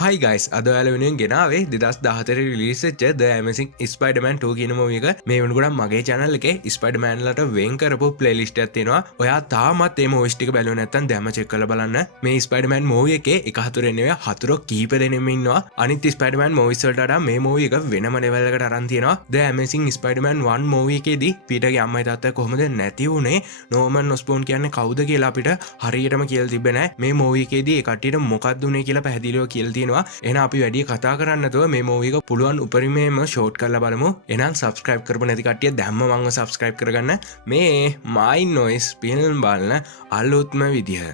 Hi guys, අද ඔයාලා වෙනුවෙන් ගෙනාවේ 2014 රිලීස් වෙච්ච The Amazing Spider-Man 2 කියන මූවි එක. මේ වෙනකොට මගේ channel එකේ Spider-Man ලට වෙන් කරපු playlist එකක් තියෙනවා. ඔයා තාමත් මේ movies ටික බැලුවේ නැත්නම් දැම්ම check කරලා බලන්න. මේ Spider-Man movie එකේ එක හතුරෙන් නෙවෙයි හතුරෝ කීප දෙනෙක්ම ඉන්නවා. අනිත් Spider-Man movies වලට වඩා මේ movie එක වෙනම level එකකට අරන් තියෙනවා. The Amazing Spider-Man 1 movie එකේදී පීටර්ගේ අම්මයි තාත්තයි කොහොමද නැති වුනේ? Norman Osborn කියන්නේ කවුද කියලා අපිට හරියටම කියලා තිබ්බේ නැහැ. මේ movie එකේදී ඒ කට්ටියට මොකක්ද උනේ කියලා පැහැදිලිව කියලා තියෙනවා. එහෙනම් අපි වැඩි කතා කරන්න නැතුව මේ මූවි එක පුළුවන් උපරිමයෙන්ම ෂෝට් කරලා බලමු. එහෙනම් subscribe කරපු නැති කට්ටිය දැම්ම මංව subscribe කරගන්න. මේ my noise film බලන අලුත්ම විදිහ.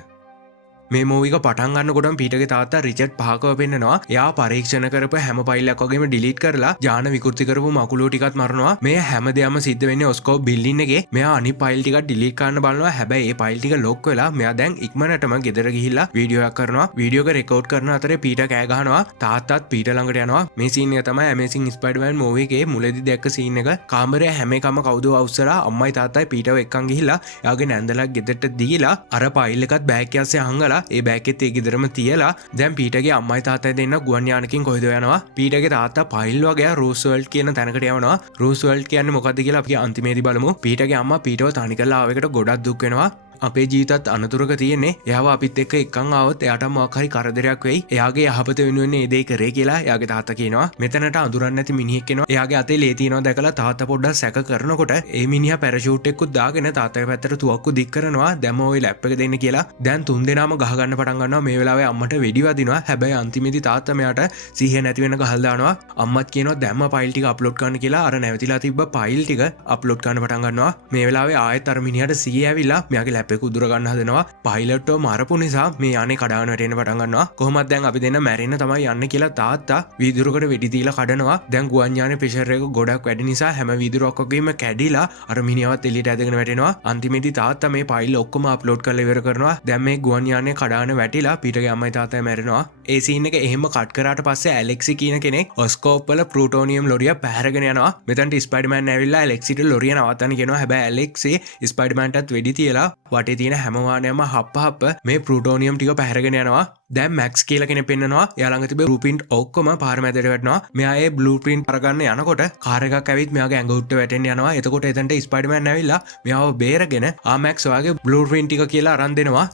මේ මූවි එක පටන් ගන්නකොටම පීටර්ගේ තාත්තා රිචඩ් පහකව පෙන්නනවා. එයා පරීක්ෂණ කරපු හැම ෆයිල් එකක් වගේම ඩිලීට් කරලා ජාන විකෘති කරපු මකුලෝ ටිකත් මරනවා. මේ හැමදේම සිද්ධ වෙන්නේ ඔස්කෝප් බිල්ඩින් එකේ. මෙයා අනිත් ෆයිල් ටික ඩිලීට් කරන්න බලනවා. හැබැයි ඒ ෆයිල් ටික ලොක් වෙලා මෙයා දැන් ඉක්මනටම ගෙදර ගිහිල්ලා වීඩියෝ එකක් කරනවා. වීඩියෝ එක රෙකෝඩ් කරන අතරේ පීටර් කෑ ගහනවා. තාත්තත් පීටර් ළඟට යනවා. මේ සීන් එක තමයි Amazing Spider-Man movie එකේ මුලදී දැක්ක සීන් එක. කාමරේ හැම එකම කවුද අවසරා අම්මයි තාත්තයි පීටර්ව එක්කන් ගිහිල්ලා එයාගේ නැන්දලා ගෙදරට දීලා අර ෆයිල් එකත් බෑග් එක ඇස්සේ අහංගලා ඒ බෑග් එකත් ගෙදරම තියලා දැන් පීටර්ගේ අම්මයි තාත්තයි දෙන්න ගුවන් යානකින් කොහෙද යනවා. පීටර්ගේ තාත්තා ෆයිල් වගේ රූස්වෙල්ට් කියන තැනකට යනවා. රූස්වෙල්ට් කියන්නේ මොකද්ද කියලා අපි අන්තිමේදී බලමු. පීටර්ගේ අම්මා පීටර්ව තනි කරලා ආවෙකට ගොඩක් දුක් වෙනවා. අපේ ජීවිතත් අනතුරක තියෙන්නේ. එයාව අපිත් එක්ක එක්කන් ආවොත් එයාට මොකක් හරි කරදරයක් වෙයි. එයාගේ යහපත වෙනුවෙන් මේ දේ කරේ කියලා එයාගේ තාත්තා කියනවා. මෙතනට අඳුරන්නේ නැති මිනිහෙක් එනවා. එයාගේ අතේ ලේ තියෙනවා දැකලා තාත්තා පොඩ්ඩක් සැක කරනකොට ඒ මිනිහා පැරෂූට් එකකුත් දාගෙන තාත්තගේ පැත්තට තුවක්කු දික් කරනවා. දැන් ඔය ලැප් එක දෙන්න කියලා. දැන් තුන් දෙනාම ගහ ගන්න පටන් ගන්නවා. මේ වෙලාවේ අම්මට වෙඩි වදිනවා. හැබැයි අන්තිමේදී තාත්තා මෙයාට සිහිය නැති වෙන ගහලා දානවා. අම්මත් කියනවා දැම්ම ෆයිල් ටික අප්ලෝඩ් කරන්න කියලා. අර නැවතිලා තිබ්බ ෆයිල් ටික අප්ලෝඩ් කරන්න පටන් ගන්නවා. මේ වෙලාවේ ආයෙත් අර මිනිහට සිහිය ඇවිල්ලා මෙයාගේ ලැප් එක උදුර ගන්න හදනවා. පයිලට්ව මරපු නිසා මේ යන්නේ කඩාගෙන වැටෙන්න පටන් ගන්නවා. කොහොමද දැන් අපි දෙන්න මැරෙන්න තමයි යන්නේ කියලා තාත්තා වීදුරුවකට වෙඩි දීලා කඩනවා. දැන් ගුවන් යානේ ප්‍රෙෂර් එක ගොඩක් වැඩි නිසා හැම වීදුරුවක් වගේම කැඩිලා අර මිනිහවත් එළියට ඇදගෙන වැටෙනවා. අන්තිමේදී තාත්තා මේ ෆයිල් ඔක්කොම අප්ලෝඩ් කරලා ඉවර කරනවා. දැන් මේ ගුවන් යානේ කඩාගෙන වැටිලා පීටර්ගේ අම්මයි තාත්තයි මැරෙනවා. ඒ සීන් එක එහෙම කට් කරාට පස්සේ ඇලෙක්සි කියන කෙනෙක් ඔස්කෝප් වල ප්ලූටෝනියම් ලොරිය පැහැරගෙන යනවා. මෙතනට ස්පයිඩර්මෑන් ඇවිල්ලා ඇලෙක්සිට ලොරිය නවත්තන්න කියනවා. හැබැයි ඇලෙක්සි ස්පයිඩර්මෑන්ටත් වෙඩි තියලා වටේ තියෙන හැම වාහනයක්ම හප්ප මේ ප්ලූටෝනියම් ටික පැහැරගෙන යනවා. දැන් මැක්ස් කියලා කෙනෙක් පෙන්නනවා. එයා ළඟ තිබෙ බ්ලූප්‍රින්ට් ඔක්කොම පාර මැදට වැටෙනවා. මෙයා ඒ බ්ලූප්‍රින්ට් අරගන්න යනකොට කාර් එකක් ඇවිත් මෙයාගේ ඇඟ උඩට වැටෙන්න යනවා. එතකොට එතනට ස්පයිඩර්මෑන් ඇවිල්ලා මෙයාව බේරගෙන මැක්ස් ඔයාගේ බ්ලූප්‍රින්ට් ටික කියලා අරන් දෙනවා.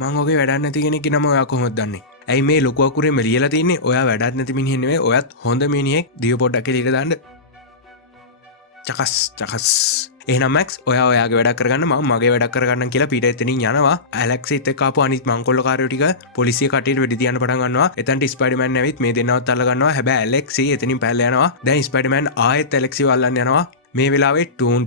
මං ඔගේ වැඩක් නැති කෙනෙක් නම ඔයා කොහොමද දන්නේ? ඇයි මේ ලොකු අකුරේම ලියලා තින්නේ? ඔයා වැඩක් නැති මිනිහෙක් නෙවෙයි. ඔයත් හොඳ මිනිහෙක්. දිව පොඩ්ඩක් එළියට දාන්න. චකස් එහෙනම් මැක්ස් ඔයාගේ වැඩක් කරගන්න මම මගේ වැඩක් කරගන්න කියලා පීටර් එතනින් යනවා. ඇලෙක්ස් එක්ක ආපු අනිත් මංකොල්ලකාරයෝ ටික පොලිසිය කට්ටියට වෙඩි තියන්න පටන් ගන්නවා. එතනට ස්පයිඩර්මෑන් ඇවිත් මේ දෙන්නවත් අල්ල ගන්නවා. හැබැයි ඇලෙක්ස් එතනින් පැනලා යනවා. දැන් ස්පයිඩර්මෑන් ආයෙත් ඇලෙක්ස්ව අල්ලන්න යනවා. මේ වෙලාවේ ටූන්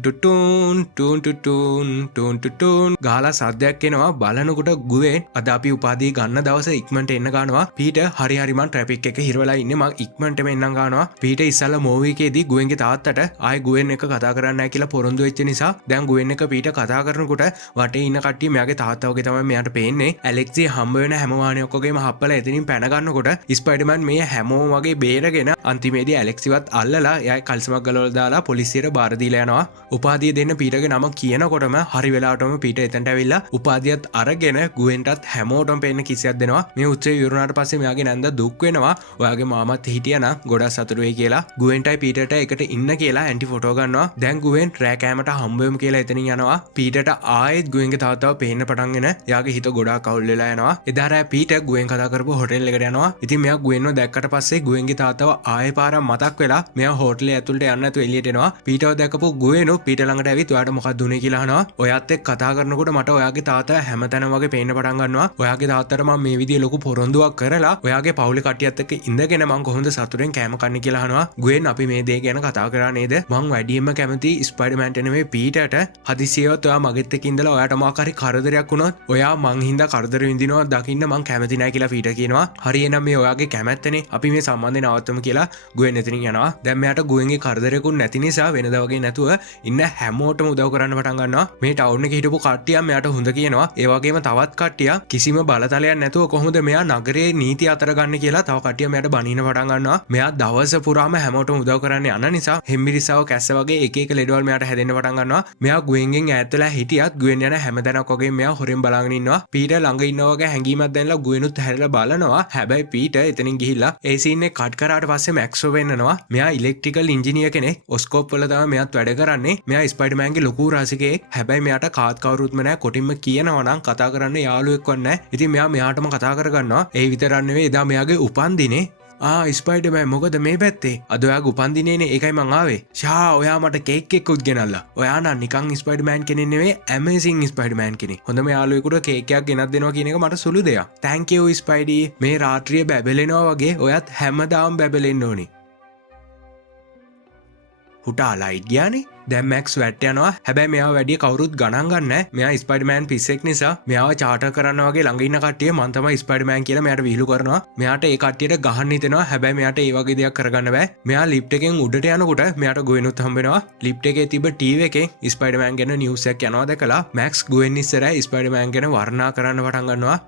ගාලා සද්දයක් එනවා. බලනකොට ගුවෙන් අද අපි උපාධිය ගන්න දවස ඉක්මනට එන්න ගන්නවා. පීටර් හරි මං ට්‍රැෆික් එකේ හිරවලා ඉන්නේ. මං ඉක්මනටම එන්නම් ගන්නවා. පීටර් ඉස්සල්ලා මූවි එකේදී ගුවෙන්ගේ තාත්තට ආයෙ ගුවෙන් එක කතා කරන්න නැහැ කියලා පොරොන්දු වෙච්ච නිසා දැන් ගුවෙන් එක පීටර් කතා කරනකොට වටේ ඉන්න කට්ටිය මෙයාගේ තාත්තා වගේ තමයි මෙයාට පේන්නේ. ඇලෙක්සි හම්බ වෙන හැම වාහනයක් වගේම හප්පලා එතනින් පැන ගන්නකොට ස්පයිඩර්මෑන් මේ හැමෝම වගේ බේරගෙන අන්තිමේදී ඇලෙක්සිවත් අල්ලලා එයා කල්සමක් ගලවලා දාලා පොලිසියට බාර දීලා යනවා. උපාධිය දෙන්න පීටර්ගේ නම කියනකොටම හරි වෙලාවටම පීටර් එතනට ඇවිල්ලා උපාධියත් අරගෙන ගුවෙන්ටත් හැමෝටම පෙන්න කිසියක් දෙනවා. මේ උත්සවය ඉවරනාට පස්සේ මෙයාගේ නැන්ද දුක් වෙනවා. ඔයාගේ මාමත් හිටියා නම් ගොඩක් සතුටු වෙයි කියලා. ගුවෙන්ටයි පීටර්ට එකට ඉන්න කියලා ඇන්ටි ෆොටෝ ගන්නවා. දැන් ගුවෙන් රෑ කෑමට හම්බ වෙමු කියලා එතනින් යනවා. පීටර්ට ආයෙත් ගුවෙන්ගේ තාත්තව පේන්න පටන්ගෙන එයාගේ හිත ගොඩාක් අවුල් වෙලා යනවා. එදා රෑ පීටර් ගුවෙන් කතා කරපු හොටෙල් එකට යනවා. ඉතින් මෙයා ගුවෙන්ව දැක්කට පස්සේ ගුවෙන්ගේ තාත්තව ආයෙ පාරක් මතක් වෙලා මෙයා හෝටලේ ඇතුළට යන්න නැතුව එළියට එනවා. පීටර්ව දැකපු ගුවෙන් පීටර් ළඟට ඇවිත් ඔයාට මොකක්ද උනේ කියලා අහනවා. ඔයාත් එක්ක කතා කරනකොට මට ඔයාගේ තාත්තා හැමතැනම වගේ පේන්න පටන් ගන්නවා. ඔයාගේ තාත්තට මම මේ විදිහේ ලොකු පොරොන්දුවක් කරලා ඔයාගේ පවුලේ කට්ටියත් එක්ක ඉඳගෙන මම කොහොමද සතුටෙන් කෑම කන්නේ කියලා අහනවා. ගුවෙන් අපි මේ දේ ගැන කතා කරා නේද? මං වැඩියෙන්ම කැමති ස්පයිඩර්මෑන්ට නෙමෙයි පීටර්ට. හදිසියෙවත් ඔයා මගෙත් එක්ක ඉඳලා ඔයාට මොකක් හරි කරදරයක් වුණොත් ඔයා මං හින්දා කරදර විඳිනවා දකින්න මං කැමති නැහැ කියලා පීටර් කියනවා. හරි එහෙනම් මේ ඔයාගේ කැමැත්තනේ අපි මේ සම්බන්ධය නවත්තමු කියලා ගුවෙන් එතනින් යනවා. දැන් මෙයාට ගුවෙන්ගේ කරදරයක්ුත් නැති නිසා වෙනදා කියලා වගේ නැතුව ඉන්න හැමෝටම උදව් කරන්න පටන් ගන්නවා. මේ ටවුන් එකේ හිටපු කට්ටිය මෙයාට හොඳ කියනවා. ඒ වගේම තවත් කට්ටිය කිසිම බලතලයක් නැතුව කොහොමද මෙයා නගරයේ නීති අතර ගන්න කියලා තව කට්ටිය මෙයාට බනින්න පටන් ගන්නවා. මෙයා දවස පුරාම හැමෝටම උදව් කරන්න යන නිසා හෙම්බිරිස්සාව කැස්ස වගේ එක එක ලෙඩවල් මෙයාට හැදෙන්න පටන් ගන්නවා. මෙයා ගුවෙන්ගෙන් ඈත් වෙලා හිටියත් ගුවෙන් යන හැමතැනක් වගේ මෙයා හොරෙන් බලාගෙන ඉන්නවා. පීටර් ළඟ ඉන්නවා වගේ හැංගීමක් දැනලා ගුවෙනුත් හැරිලා බලනවා. හැබැයි පීටර් එතනින් ගිහිල්ලා ඒ සීන් එක කට් කරාට පස්සේ මැක්ස් වෙන්නනවා. මෙයා ඉලෙක්ට්‍රිකල් ඉංජිනියර් කෙනෙක්. ඔස්කෝප් වල තමයි මෙයාත් වැඩ කරන්නේ. මෙයා ස්පයිඩර්මෑන්ගේ ලොකු රසිකයෙක්. හැබැයි මෙයාට කාත් කවුරුත්ම නැහැ. කොටින්ම කියනවා නම් කතා කරන්න යාළුවෙක්වත් නැහැ. ඉතින් මෙයාටම කතා කරගන්නවා. ඒ විතරක් නෙවෙයි එදා මෙයාගේ උපන්දිනේ ස්පයිඩර්මෑන් මොකද මේ පැත්තේ අද ඔයාගේ උපන්දිනේනේ ඒකයි මං ආවේ ෂා ඔයා මට කේක් එකකුත් ගෙනල්ලා ඔයා නම් නිකන් ස්පයිඩර්මෑන් කෙනෙක් නෙවෙයි ඇමේසින් ස්පයිඩර්මෑන් කෙනෙක් හොඳම යාළුවෙකුට කේක් එකක් ගෙනත් දෙනවා කියන එක මට සුළු දෙයක් තෑන්ක් යූ ස්පයිඩි මේ රාත්‍රියේ බැබලෙනවා වගේ ඔයත් හැමදාම බැබලෙන්න ඕනි හුටා ලයිට් ගියානේ දැන් මැක්ස් වැට් යනවා හැබැයි මෙයා වැඩි කවුරුත් ගණන් ගන්නෑ මෙයා ස්පයිඩර්මෑන් පිස්සෙක් නිසා මෙයාව චාටර් කරන්න වගේ ළඟ ඉන්න කට්ටිය මං තමයි ස්පයිඩර්මෑන් කියලා මෙයාට විහිළු කරනවා මෙයාට ඒ කට්ටියට ගහන්න හිතෙනවා හැබැයි මෙයාට ඒ වගේ දෙයක් කරගන්න බෑ මෙයා ලිෆ්ට් එකෙන් උඩට යනකොට මෙයාට ගුවෙනුත් හම්බ වෙනවා ලිෆ්ට් එකේ තිබ්බ ටීවී එකෙන් ස්පයිඩර්මෑන් ගැන නිවුස් එකක් යනවා දැකලා මැක්ස් ගුවෙන් ඉස්සරහ ස්පයිඩර්මෑන් ගැන වර්ණනා කරන්න පටන් ගන්නවා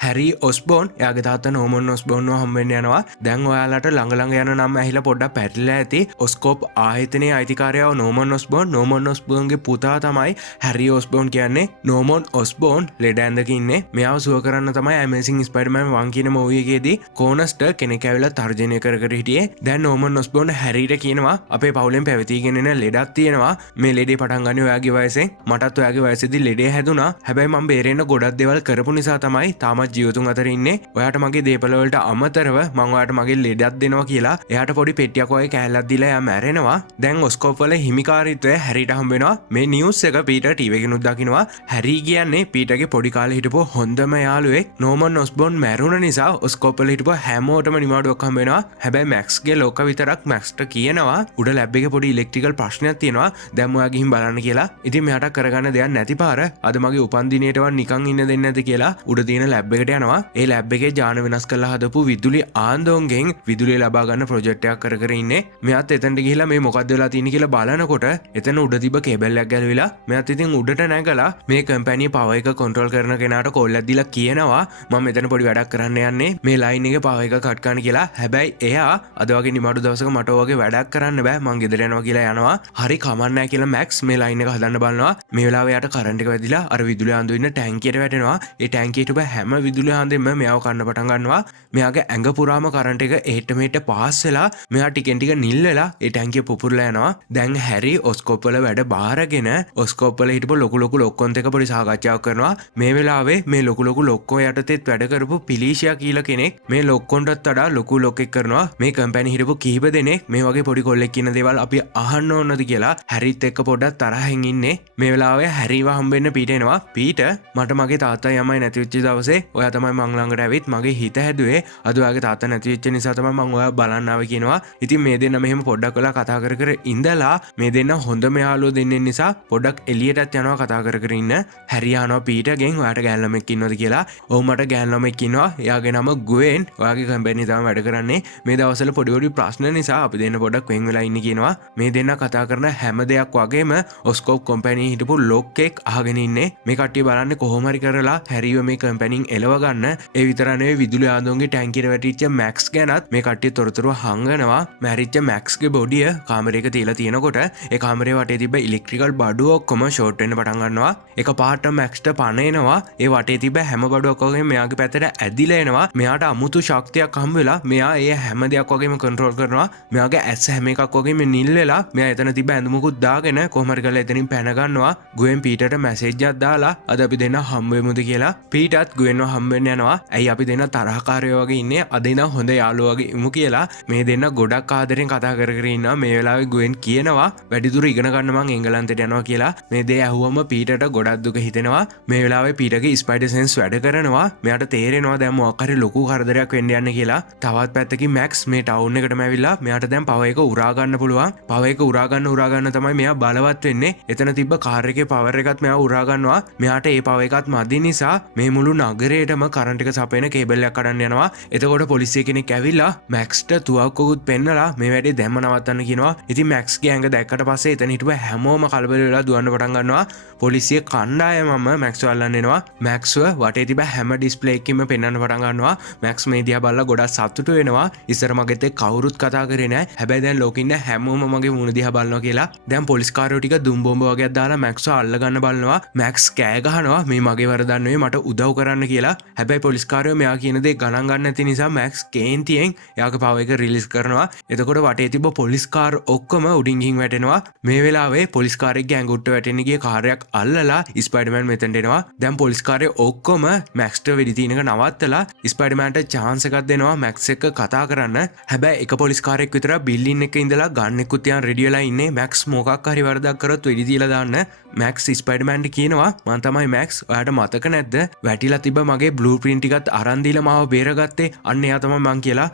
හැරි ඔස්බෝන් එයාගේ තාත්තා නෝමන් ඔස්බෝන්ව හම්බෙන්න යනවා දැන් ඔයාලට ළඟ යන නම් ඇහිලා පොඩ්ඩක් පැටලලා ඇති ඔස්කෝප් ආයතනයේ අයිතිකාරයව නෝමන් ඔස්බෝන්ගේ පුතා තමයි හැරි ඔස්බෝන් කියන්නේ නෝමන් ඔස්බෝන් ලෙඩ ඇඳක ඉන්නේ මෙයාව සුව කරන්න තමයි ඇමේසින් ස්පයිඩර්මෑන් 1 කියන මූවි එකේදී කෝනස්ට කෙනෙක් ඇවිල්ලා තර්ජනය කර හිටියේ දැන් නෝමන් ඔස්බෝන් හැරිට කියනවා අපේ පවුලෙන් පැවතීගෙන එන ලෙඩක් තියෙනවා මේ ලෙඩේ පටන් ගන්නේ ඔයාගේ වයසෙන් මටත් ඔයාගේ වයසේදී ලෙඩේ හැදුනා හැබැයි මම බේරෙන්න ගොඩක් දේවල් කරපු නිසා තමයි තාම ජීවතුන් අතර ඉන්නේ ඔයාට මගේ දේපල වලට අමතරව මම ඔයාට මගේ ලෙඩක් දෙනවා කියලා එයාට පොඩි පෙට්ටියක් වගේ කෑල්ලක් දීලා එයා මැරෙනවා දැන් ඔස්කෝප් වල හිමිකාරීත්වය හැරිට හම්බ වෙනවා මේ නිවුස් එක පීටර් ටීවී එකෙනුත් දකින්නවා හැරි කියන්නේ පීටර්ගේ පොඩි කාලේ හිටපු හොඳම යාළුවෙක් නෝමන් ඔස්බෝන් මැරුණ නිසා ඔස්කෝප් වල හිටපු හැමෝටම නිවාඩුවක් හම්බ වෙනවා හැබැයි මැක්ස්ගේ ලෝක විතරක් මැක්ස්ට කියනවා උඩ ලැබ් එකේ පොඩි ඉලෙක්ට්‍රිකල් ප්‍රශ්නයක් තියෙනවා දැන් ඔයා ගිහින් බලන්න කියලා ඉතින් මෙයාට කරගන්න දෙයක් නැති පාර අද මගේ උපන්දිනේටවත් නිකන් ඉන්න දෙන්නේ නැති කියලා උඩ තියෙන ලැබ් එකට යනවා ඒ ලැබ් එකේ ජාන වෙනස් කරලා හදපු විදුලි ආන්දෝන්ගෙන් විදුලිය ලබා ගන්න ප්‍රොජෙක්ට් එකක් කර ඉන්නේ මෙයාත් එතනට ගිහිල්ලා මේ මොකද්ද වෙලා තියෙන්නේ කියලා බලනකොට එතන උඩ තිබ්බ කේබල් එකක් ගැලවිලා මෙයාත් ඉතින් උඩට නැගලා මේ කම්පැනි පවර් එක කන්ට්‍රෝල් කරන කෙනාට කෝල් එකක් දීලා කියනවා මම මෙතන පොඩි වැඩක් කරන්න යන්නේ මේ ලයින් එකේ පවර් එක කට් කරන්න කියලා හැබැයි එයා අද වගේ නිමාඩු දවසක මට වගේ වැඩක් කරන්න බෑ මං ගෙදර යනවා කියලා යනවා හරි කමන්නේ නැහැ කියලා මැක්ස් මේ ලයින් එක හදන්න බලනවා මේ වෙලාවේ යාට කරන්ට් එක වැදිලා අර විදුලි ආන්දෝ ඉන්න ටැංකියට වැටෙනවා ඒ ටැංකියට බෑ හැම විදුලි ආන්දෙම මෙයාව කන්න පටන් ගන්නවා මෙයාගේ ඇඟ පුරාම කරන්ට් එක එහෙට මෙහෙට පාස් වෙලා මෙයා ටිකෙන් ටික නිල් වෙලා ඒ ටැංකිය පුපුරලා යනවා දැන් හැරි ඔස්කෝප් වල වැඩ බාරගෙන ඔස්කෝප් වල හිටපු ලොකු ලොක්කොන්ට එක පොඩි සාකච්ඡාවක් කරනවා මේ වෙලාවේ මේ ලොකු ලොක්කෝ යටතේත් වැඩ කරපු පිලීෂියා කියලා කෙනෙක් මේ ලොක්කොන්ටත් වඩා ලොකු ලොක්ෙක් කරනවා මේ කම්පැනි හිටපු කීප දෙනෙක් මේ වගේ පොඩි කොල්ලෙක් කියන දේවල් අපි අහන්න ඕනද කියලා හැරිත් එක්ක පොඩ්ඩක් තරහින් ඉන්නේ මේ වෙලාවේ හැරිව හම්බෙන්න පීටර් එනවා පීටර් මට මගේ තාත්තයි අම්මයි නැති වෙච්ච දවසේ ඔයා තමයි මං ළඟට ඇවිත් මගේ හිත හැදුවේ අද ඔයාගේ තාත්තා නැති වෙච්ච නිසා තමයි මං ඔයා බලන්න ආවේ කියනවා ඉතින් මේ දෙන්න මෙහෙම පොඩ්ඩක් වෙලා කතා කර ඉඳලා මේ දෙන්න හොඳම යාළුවෝ දෙන්නේ නිසා පොඩ්ඩක් එළියටත් යනවා කතා කර ඉන්න හැරි යනවා පීටර්ගෙන් ඔයාට ගෑනු ළමෙක් ඉන්නවද කියලා ඔව් මට ගෑනු ළමෙක් ඉන්නවා එයාගේ නම ගුවෙන් ඔයාගේ කම්පැනි තමයි වැඩ කරන්නේ මේ දවස්වල පොඩි ප්‍රශ්න නිසා අපි දෙන්න පොඩ්ඩක් වෙන් වෙලා ඉන්නේ කියනවා මේ දෙන්න කතා කරන හැම දෙයක් වගේම ඔස්කෝප් කම්පැනි හිටපු ලොක්ෙක් අහගෙන ඉන්නේ මේ කට්ටිය බලන්නේ කොහොම හරි කරලා හැරිව මේ කම්පැනිෙන් එලව ගන්න ඒ විතර නෙවෙයි විදුලි ආන්දෝන්ගේ ටැංකියට වැටිච්ච මැක්ස් ගැනත් මේ කට්ටිය තොරතුරු හංගනවා මැරිච්ච මැක්ස්ගේ බොඩිය කාමරයක තියලා තියෙනකොට ඒ කාමරේ වටේ තිබ්බ ඉලෙක්ට්‍රිකල් බඩුව ඔක්කොම ෂෝට් වෙන්න පටන් ගන්නවා එක පාට මැක්ස්ට පණ එනවා ඒ වටේ තිබ්බ හැම බඩුවක් වගේම මෙයාගේ පැත්තට ඇදිලා එනවා මෙයාට අමුතු ශක්තියක් හම්බ වෙලා මෙයා ඒ හැම දෙයක් වගේම කන්ට්‍රෝල් කරනවා මෙයාගේ ඇස් හැම එකක් වගේම නිල් වෙලා මෙයා එතන තිබ්බ ඇඳුමකුත් දාගෙන කොහොම හරි කරලා එතනින් පැන ගන්නවා ගුවෙන් පීටර්ට මැසේජ් එකක් දාලා අද අපි දෙන්න හම්බ වෙමුද කියලා පීටර්ත් ගුවෙන්ව හම්බ වෙන්න යනවා ඇයි අපි දෙන්න තරහකාරයෝ වගේ ඉන්නේ අද ඉඳන් හොඳ යාළුවෝ වගේ ඉමු කියලා මේ දෙන්න ගොඩක් ආදරෙන් කතා කර ඉන්නවා මේ වෙලාවේ ගුවෙන් කියනවා වැඩිදුර ඉගෙන ගන්න මං එංගලන්තයට යනවා කියලා මේ දේ ඇහුවම පීටර්ට ගොඩක් දුක හිතෙනවා මේ වෙලාවේ පීටර්ගේ ස්පයිඩර් සෙන්ස් වැඩ කරනවා මෙයාට තේරෙනවා දැන් මොකක් හරි ලොකු කරදරයක් වෙන්න යන්නේ කියලා තවත් පැත්තකින් මැක්ස් මේ ටවුන් එකටම ඇවිල්ලා මෙයාට දැන් පවර් එක උරා ගන්න පුළුවන් පවර් එක උරා ගන්න තමයි මෙයා බලවත් වෙන්නේ එතන තිබ්බ කාර් එකේ පවර් එකත් මෙයා උරා ගන්නවා මෙයාට ඒ පවර් එකත් මදි නිසා මේ මුළු නගරේ ශරීරයටම කරන්ට් එක සපයන කේබල් එකක් කඩන්න යනවා. එතකොට පොලිසිය කෙනෙක් ඇවිල්ලා මැක්ස්ට තුවක්කුත් පෙන්නලා මේ වැඩේ දැම්ම නවත්තන්න කියනවා. ඉතින් මැක්ස්ගේ ඇඟ දැක්කට පස්සේ එතන හිටපු හැමෝම කලබල වෙලා දුවන්න පටන් ගන්නවා. පොලිසිය කණ්ඩායමම මැක්ස්ව අල්ලන්න එනවා. මැක්ස්ව වටේ තිබ්බ හැම ඩිස්ප්ලේ එකකින්ම පෙන්වන්න පටන් ගන්නවා. මැක්ස් මේ දිහා බලලා ගොඩක් සතුටු වෙනවා. ඉස්සර මගෙත් එක්ක කවුරුත් කතා කරේ නැහැ. හැබැයි දැන් ලෝකෙ ඉන්න හැමෝම මගේ මුණ දිහා බලනවා කියලා. දැන් පොලිස් කාරයෝ ටික දුම් බෝම්බ වගේක් දාලා මැක්ස්ව අල්ල ගන්න බලනවා. මැක්ස් කෑ ගහනවා මේ මගේ වරදක් නෙවෙයි මට උදව් කරන්න කියලා. හැබැයි පොලිස් කාරයෝ මෙයා කියන දේ ගණන් ගන්න නැති නිසා මැක්ස් කේන්තියෙන් එයාගේ පව එක රිලීස් කරනවා. එතකොට වටේ තිබ්බ පොලිස් කාර් ඔක්කොම උඩින් ගිහින් වැටෙනවා. මේ වෙලාවේ පොලිස් කාරයෙක්ගේ ඇඟුට්ට වැටෙන්න ගිය කාර්යයක් අල්ලලා ස්පයිඩර්මෑන් මෙතනට එනවා. දැන් පොලිස් කාරයෝ ඔක්කොම මැක්ස්ට වෙඩි තියනක නවත්තලා ස්පයිඩර්මෑන්ට chance එකක් දෙනවා මැක්ස් එක්ක කතා කරන්න. හැබැයි එක පොලිස් කාරයෙක් විතර බිල්ඩින් එකේ ඉඳලා ගන් එකකුත් තියන් රෙඩි වෙලා ඉන්නේ. මැක්ස් මොකක් හරි වරදක් කරොත් වෙඩි තියලා දාන්න. මැක්ස් ස්පයිඩර්මෑන්ට කියනවා මං තමයි මැක්ස්. ඔයාට මතක නැද්ද? වැටිලා තිබ්බ මගේ බ්ලූ ප්‍රින්ට් ටිකත් අරන් දීලා මාව බේරගත්තේ. අන්න එයා තමයි මං කියලා.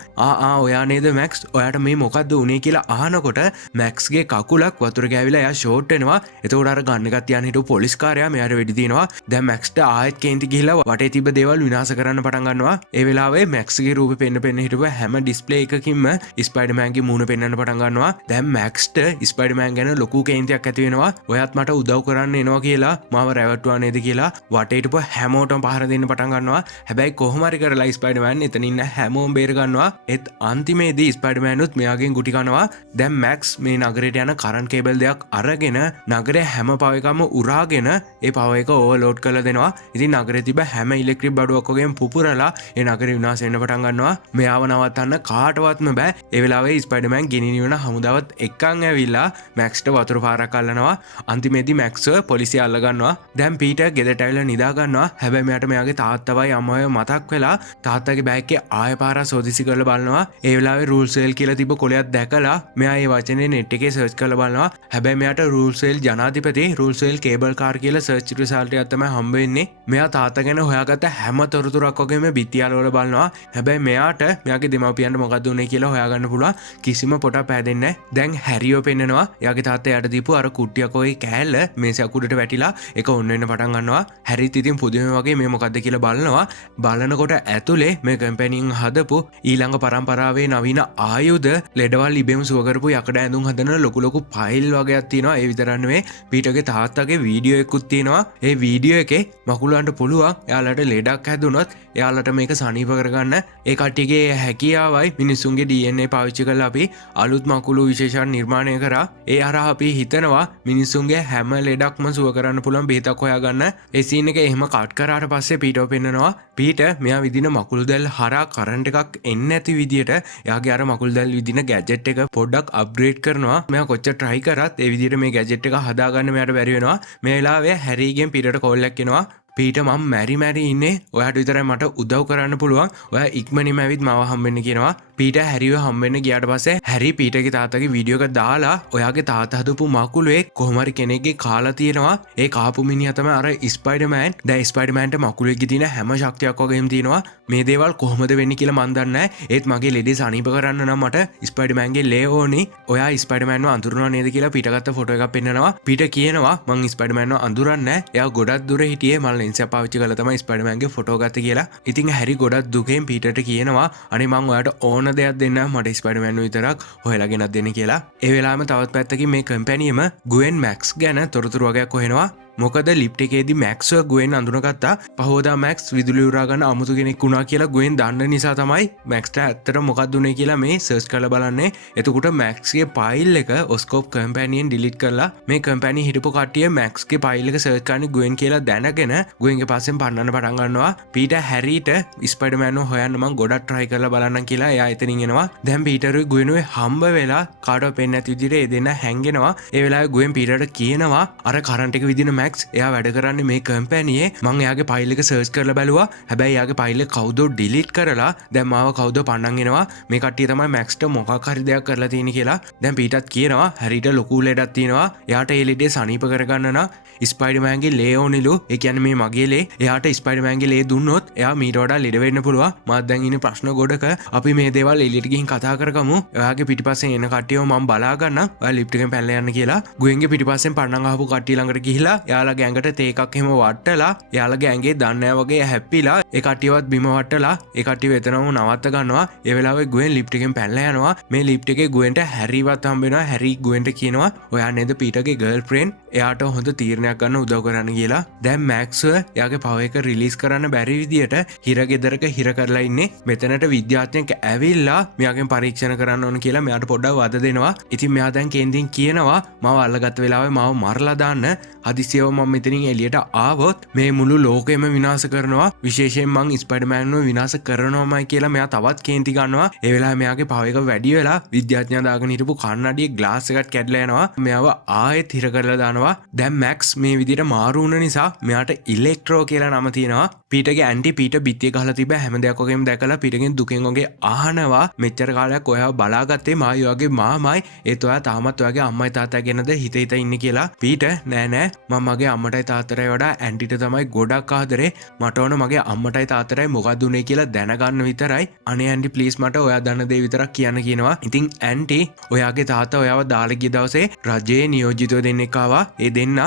ඔයා නේද මැක්ස්? ඔයාට මේ මොකද්ද උනේ කියලා අහනකොට මැක්ස්ගේ කකුලක් වතුර ගෑවිලා එයා ෂෝට් වෙනවා. එතකොට අර ගන්න එකක් තියන් හිටපු පොලිස් කාරයා මෙයාට වෙඩි තියනවා. දැන් මැක්ස්ට ආයෙත් කේන්ති ගිහිල්ලා වටේ තිබ්බ දේවල් විනාශ කරන්න පටන් ගන්නවා. ඒ වෙලාවේ මැක්ස්ගේ රූපේ පෙන්න හිටපු හැම ඩිස්ප්ලේ එකකින්ම ස්පයිඩර්මෑන්ගේ මූණ පෙන්වන්න පටන් ගන්නවා. දැන් මැක්ස්ට ස්පයිඩර්මෑන් ගැන ලොකු කේන්තියක් ඇති වෙනවා. ඔයාත් මට උදව් කරන්න එනවා කියලා මාව රැවටුවා නේද කියලා වටේ හිටපු හැමෝටම පහර දෙන්න පටන් ගන්නවා. හැබැයි කොහොම හරි කරලා ස්පයිඩර්මෑන් එතන ඉන්න හැමෝම බේර ගන්නවා. ඒත් අන්තිමේදී ස්පයිඩර්මෑන්ුත් මෙයාගෙන් ගුටි කනවා. දැන් මැක්ස් මේ නගරයට යන කරන්ට් කේබල් දෙයක් අරගෙන නගරේ හැම පව එකම උරාගෙන ඒ පව එක ඕවර්ලෝඩ් කරලා දෙනවා. ඉතින් නගරේ තිබ්බ හැම ඉලෙක්ට්‍රික් බඩුවක් වගේම පුපුරලා ඒ නගරේ විනාශ වෙන්න පටන් ගන්නවා. මෙයාව නවත්තන්න කාටවත්ම බෑ. ඒ වෙලාවේ ස්පයිඩර්මෑන් ගෙනි නිවන හමුදාවත් එක්කන් ඇවිල්ලා මැක්ස්ට වතුර පාරක් අල්ලනවා. අන්තිමේදී මැක්ස්ව පොලිසිය අල්ල ගන්නවා. දැන් පීටර් ගෙදරට ඇවිල්ලා නිදා ගන්නවා. හැබැයි මෙයාට මෙයාගේ තාත්තවයි අම්මවයි මතක් වෙලා තාත්තගේ බෑග් එකේ ආය පාරක් සෝදිසි කරලා බලනවා. ඒ වෙලාවේ රූල්ස් වෙල් කියලා තිබ්බ කොලයක් දැකලා මෙයා ඒ වචනේ නෙට් එකේ සර්ච් කරලා බලනවා. හැබැයි මෙයාට රූල්ස් වෙල් ජනාධිපති රූල්ස් වෙල් කේබල් කාර් කියලා සර්ච් රිසල්ට් එකක් තමයි හම්බ වෙන්නේ. මෙයා තාත්තා ගැන හොයාගත්ත හැම තොරතුරක් වගේම බිත්තියාල වල බලනවා. හැබැයි මෙයාට මෙයාගේ දෙමව්පියන්ට මොකද්ද උනේ කියලා හොයාගන්න පුළුවන් කිසිම පොටක් පෑදෙන්නේ නැහැ. දැන් හැරියෝ පෙන්නනවා. එයාගේ තාත්තා යට දීපු අර කුට්ටියක් වගේ කෑල්ල මේසයක් උඩට වැටිලා ඒක ඔන්න වෙන්න පටන් ගන්නවා. හැරිත් ඉතින් පුදුම වගේ මේ මොකද්ද කියලා බලනවා. බලනකොට ඇතුලේ මේ කම්පැනිෙන් හදපු ඊළඟ පරම්පරාවේ නවීන ආයුධ ලෙඩවල් ඉබේම සුව කරපු යකඩ ඇඳුම් හදන ලොකු ෆයිල් වගේක් තියෙනවා. ඒ විතරක් නෙවෙයි පීටර්ගේ තාත්තාගේ වීඩියෝ එකකුත් තියෙනවා. ඒ වීඩියෝ එකේ මකුලන්ට පුළුවන් එයාලට ලෙඩක් හැදුනොත් එයාලට මේක සනීප කරගන්න ඒ කට්ටියගේ හැකියාවයි මිනිස්සුන්ගේ DNA පාවිච්චි කරලා අපි අලුත් මකුළු විශේෂණ නිර්මාණය කරා. ඒ හරහා අපි හිතනවා මිනිස්සුන්ගේ හැම ලෙඩක්ම සුව කරන්න පුළුවන් බෙහෙතක් හොයාගන්න. ඒ සීන් එක එහෙම කට් කරාට පස්සේ පීටර් පෙන්නනවා. පීටර් මෙයා විදින මකුළු දැල් හරහා කරන්ට් එකක් එන්නේ නැති විදියට එයාගේ අර මකුළු දැල් විදින ගැජට් එක පොඩ්ඩක් අප්ග්‍රේඩ් කරනවා. මෙයා කොච්චර try කරත් ඒ විදියට මේ ගැජට් එක හදාගන්න මෙයාට බැරි වෙනවා. මේ වෙලාවේ හැරීගෙන් පීටර්ට කෝල් එකක් එනවා. පීටර් මම මැරි ඉන්නේ. ඔයාට විතරයි මට උදව් කරන්න පුළුවන්. ඔයා ඉක්මනින්ම ඇවිත් මාව හම්බෙන්න කියනවා. පීටර් හැරිව හම්බෙන්න ගියාට පස්සේ හැරි පීටර්ගේ තාත්තගේ වීඩියෝ එක දාලා ඔයාගේ තාත්තා හදපු මකුළුවේ කොහොම හරි කෙනෙක්ගේ කාලා තියෙනවා. ඒ කාපු මිනිහා තමයි අර ස්පයිඩර්මෑන්. දැන් ස්පයිඩර්මෑන්ට මකුළුවේගේ තියෙන හැම ශක්තියක් වගේම තියෙනවා. මේ දේවල් කොහොමද වෙන්නේ කියලා මන් දන්නේ නැහැ. ඒත් මගේ ලෙඩේ සනීප කරන්න නම් මට ස්පයිඩර්මෑන්ගේ ලේ ඕනි. ඔයා ස්පයිඩර්මෑන්ව අඳුරනවා නේද කියලා පීටර් ගත්ත ෆොටෝ එකක් පෙන්නනවා. පීටර් කියනවා මං ස්පයිඩර්මෑන්ව අඳුරන්නේ නැහැ. එයා ගොඩක් දුර හිටියේ මම ලෙන්ස් එක පාවිච්චි කරලා තමයි ස්පයිඩර්මෑන්ගේ ෆොටෝ ගත්තේ කියලා. ඉතින් හැරි ගොඩක් දුකෙන් පීටර්ට කියනවා අනේ මං ඔයාට ඕන දෙයක් දෙන්න මට ස්පයිඩර්මෑන්ව විතරක් හොයලා ගෙනත් දෙන්න කියලා. ඒ වෙලාවෙම තවත් පැත්තකින් මේ කම්පැනියම ගුවෙන් මැක්ස් ගැන තොරතුරු වගේක් හොයනවා. මොකද ලිප්ට් එකේදී මැක්ස්ව ගුවෙන් අඳුනගත්තා. පහෝදා මැක්ස් විදුලි උරා ගන්න අමුතු කෙනෙක් වුණා කියලා ගුවෙන් දන්න නිසා තමයි මැක්ස්ට ඇත්තට මොකක්ද උනේ කියලා මේ සර්ච් කරලා බලන්නේ. එතකොට මැක්ස්ගේ ෆයිල් එක ඔස්කෝප් කම්පැනියෙන් ඩිලීට් කරලා මේ කම්පැනි හිටපු කට්ටිය මැක්ස්ගේ ෆයිල් එක සර්ච් කරන්නේ ගුවෙන් කියලා දැනගෙන ගුවෙන්ගේ පස්සෙන් පන්නන්න පටන් ගන්නවා. පීටර් හැරීට ස්පයිඩර්මෑන්ව හොයන්න මං ගොඩක් try කරලා බලන්නම් කියලා එයා එතනින් එනවා. දැන් පීටර්ගේ ගුවෙනුවේ හම්බ වෙලා කාටවත් පෙන්නේ නැති විදිහට ඒ දෙන්න හැංගෙනවා. ඒ වෙලාවේ ගුවෙන් පීටර්ට කියනවා අර කරන්ට් එක විදින එයා වැඩ කරන්නේ මේ කම්පැනියේ. මං එයාගේ ෆයිල් එක සර්ච් කරලා බැලුවා. හැබැයි එයාගේ ෆයිල් එක කවුද ඩිලීට් කරලා දැන් මාව කවුද පන්නන් එනවා. මේ කට්ටිය තමයි මැක්ස්ට මොකක් හරි දෙයක් කරලා තියෙන්නේ කියලා. දැන් පීටර්ත් කියනවා හැරිට ලොකු ලෙඩක් තියෙනවා. එයාට ඒ ලෙඩේ සනීප කරගන්න නම් ස්පයිඩර්මෑන්ගේ ලේ ඕනිලු. ඒ කියන්නේ මේ මගේ ලේ. එයාට ස්පයිඩර්මෑන්ගේ ලේ දුන්නොත් එයා මීට වඩා ලෙඩ වෙන්න පුළුවන්. මාත් දැන් ඉන්නේ ප්‍රශ්න ගොඩක. අපි මේ දේවල් එළියට ගිහින් කතා කරගමු. එයාගේ පිටිපස්සෙන් එන කට්ටියව මම බලා ගන්නම්. ඔයා ලිෆ්ට් එකෙන් පැනලා යන්න කියලා. ගුවෙන්ගේ පිටිපස්සෙන් පන්නන් ආපු කට්ටිය ළඟට ගිහිලා එයාලා ඇඟට තේ එකක් එහෙම වට්ටලා එයාලගේ ඇඟේ දන්නේ වගේ හැප්පිලා ඒ කට්ටියවත් බිම වට්ටලා ඒ කට්ටිය එතනම නවත්ත ගන්නවා. ඒ වෙලාවේ ගුවෙන් ලිෆ්ට් එකෙන් පැනලා යනවා. මේ ලිෆ්ට් එකේ ගුවෙන්ට හැරිවත් හම්බ වෙනවා. හැරි ගුවෙන්ට කියනවා ඔයා නේද පීටර්ගේ ගර්ල්ෆ්‍රෙන්ඩ් එයාට හොඳ තීරණයක් ගන්න උදව් කරන්න කියලා. දැන් මැක්ස්ව එයාගේ පව එක රිලීස් කරන්න බැරි විදියට හිර ගෙදරක හිර කරලා ඉන්නේ. මෙතනට විද්‍යාඥයෙක් ඇවිල්ලා මෙයාගෙන් පරීක්ෂණ කරන්න ඕන කියලා මෙයාට පොඩ්ඩක් වද දෙනවා. ඉතින් මෙයා දැන් කේන්දෙන් කියනවා මාව අල්ලගත්ත වෙලාවේ මාව මරලා දාන්න. හදිසියව මම මෙතනින් එළියට ආවොත් මේ මුළු ලෝකෙම විනාශ කරනවා. විශේෂයෙන් මං ස්පයිඩර්මෑන්ව විනාශ කරනවාමයි කියලා මෙයා තවත් කේන්ති ගන්නවා. ඒ වෙලාවේ මෙයාගේ පව එක වැඩි වෙලා විද්‍යාඥයා දාගෙන හිටපු කන්නඩියේ ග්ලාස් එකක් කැඩලා යනවා. මෙයාව ආයෙත් හිර කරලා දානවා. දැන් මැක්ස් මේ විදිහට මාරු වුණ නිසා මෙයාට ඉලෙක්ට්‍රෝ කියලා නම තියෙනවා. පීටර්ගේ ඇන්ටි පීටර් බිත්තිය ගහලා තිබ්බ හැම දෙයක් වගේම දැකලා පීටර්ගෙන් දුකෙන් වගේ අහනවා මෙච්චර කාලයක් ඔයාව බලාගත්තේ මායි වගේ මාමයි ඒත් ඔයා තාමත් ඔයාගේ අම්මයි තාත්තා ගැනද හිත හිත ඉන්නේ කියලා. පීටර් නෑ මම මගේ අම්මටයි තාත්තටයි වඩා ඇන්ටිට තමයි ගොඩක් ආදරේ. මට ඕන මගේ අම්මටයි තාත්තටයි මොකක්ද උනේ කියලා දැනගන්න විතරයි. අනේ ඇන්ටි ප්ලීස් මට ඔයා දන්න දේ විතරක් කියන්න කියනවා. ඉතින් ඇන්ටි ඔයාගේ තාත්තා ඔයාව දාලා ගිය දවසේ රජයේ නියෝජිතව දෙන්නෙක් ආවා. ඒ දෙන්න